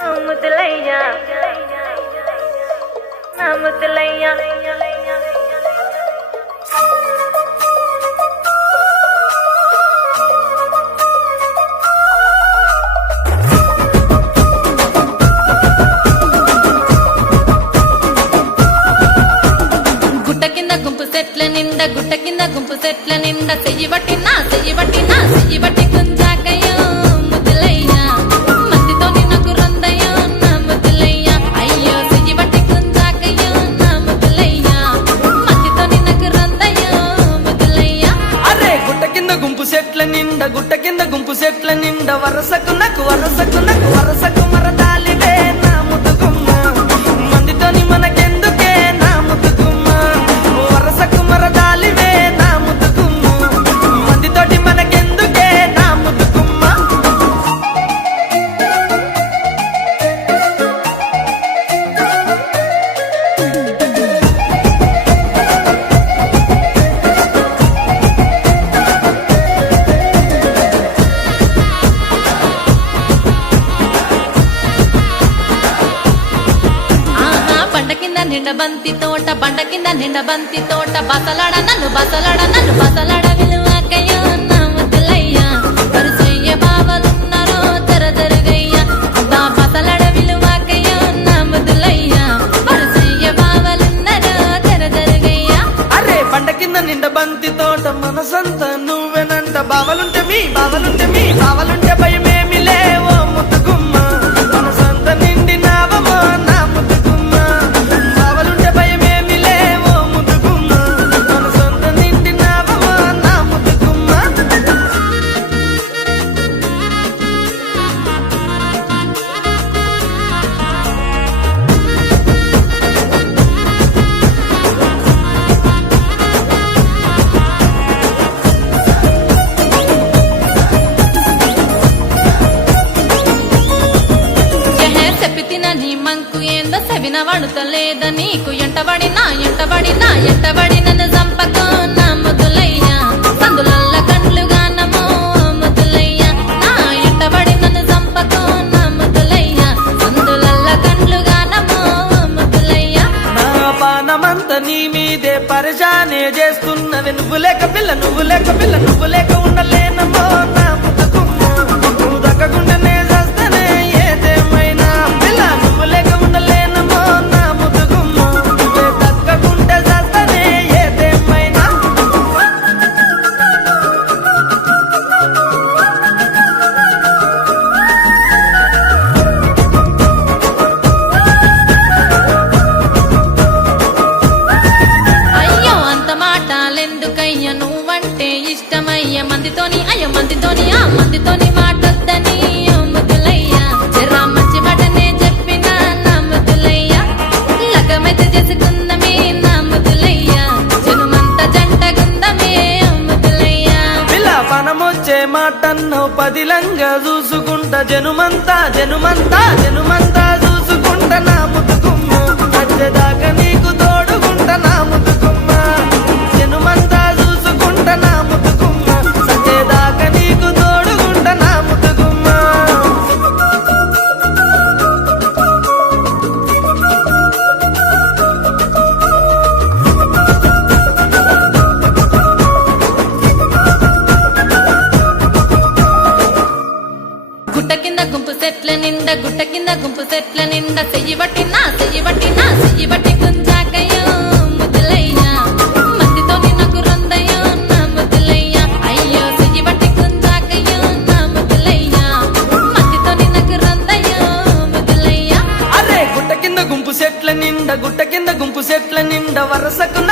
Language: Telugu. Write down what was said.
ముద్దులయ్యా నా ముద్దులయ్యా గుట్ట కింద గుంపు సెట్ల నిండా చెయ్యి బట్టి గుంజాకయ్యో ముద్దులయ్యా మందితోని నాకు రందయ్యో నా ముద్దులయ్యా అయ్యో చెయ్యి బట్టి గుంజాకయ్యో నా ముద్దులయ్యా మందితోని నాకు రందయ్యో ముద్దులయ్యా అరే గుట్ట కింద గుంపు సెట్ల నిండా వరసకు వరసకు మరదాలివే నా ముద్దుగుమ్మ మందితోని మనకెందుకే నా ముద్దుగుమ్మ వరసకు మరదాలివే నా ముద్దుగుమ్మ మందితోటి మనకెందుకే నా ముద్దుగుమ్మ బండ కింద నిండ బంతి తోట బసలాడ నన్ను విలువాకయ్యో నా ముద్దులయ్యా వరుసయ్య బావలున్నారో జరగయ్యా బా బసలాడ విలువాకయ్యో నా ముద్దులయ్యా వరుసయ్య బావలున్నారో జరగయ్యా అరే బండ కింద నిండ బంతి తోట మనసంతా నువ్వెనంట బావలుంటే భయమేమి లేవో ముద్దుగుమ్మ మనసంత నిండినావమో నా ముద్దుగుమ్మ బావలుంటే భయమేమి లేవో ముద్దుగుమ్మ మనసంత నిండినావమో నా ముద్దుగుమ్మ నీ మంకు ఏందో సెవిన వాడుతలేద నీకు ఎంటబడి నన్ను చంపకో నా ముద్దులయ్యా సందులల్ల కండ్లుగా నమో ముద్దులయ్యా నా ఎంటబడి నన్ను చంపకో నా ముద్దులయ్యా సందులల్ల కండ్లుగా నమో ముద్దులయ్యా నా పానమంత నీ మీదే పరిశానే చేస్తున్నది నువ్వు లేక ఉండలేనమో నా ముద్దుగుమ్మ నువ్వు దక్కకుండానే చేస్తానే ఏదేమైనా పిల్ల నువ్వు లేక ఉండలేనమో నా ముద్దుగుమ్మ నువ్వే దక్కకుంటే చేస్తానే ఏదేమైనా అయ్యో అంత మాటలెందుకయ్య నువ్వంటే ఇష్టమయ్య మందితోని మాటొద్దని ముద్దులయ్యా జరా మంచి మాటనే చెప్పిన నా ముద్దులయ్యా లగమైతే చేసుకుందమే నా ముద్దులయ్యా జనుమంతా జంటగుందమే ముద్దులయ్యా పిల్ల పనమొచ్చే మాటన్నో పదిలంగా చూసుకుంటా జనుమంతా చూసుకుంటా నా ముద్దుగుమ్మ వచ్చేదాకా నీకు తోడుకుంటా నా ముద్దుగుమ్మ జనుమంతా చూసుకుంటా నా ముద్దుగుమ్మ సచ్చేదాకా నీకు తోడుకుంటా నా ముద్దుగుమ్మ గుట్ట కింద గుంపు సెట్ల నిండా చెయ్యి బట్టి గుంజాకయ్యో ముద్దులయ్యా మందితోని నాకు రందయ్యో నా ముద్దులయ్యా అయ్యో చెయ్యి బట్టి గుంజాకయ్యో నా ముద్దులయ్యా మందితోని నాకు రందయ్యో ముద్దులయ్యా అరే గుట్ట కింద గుంపు సెట్ల నిండా వరసకు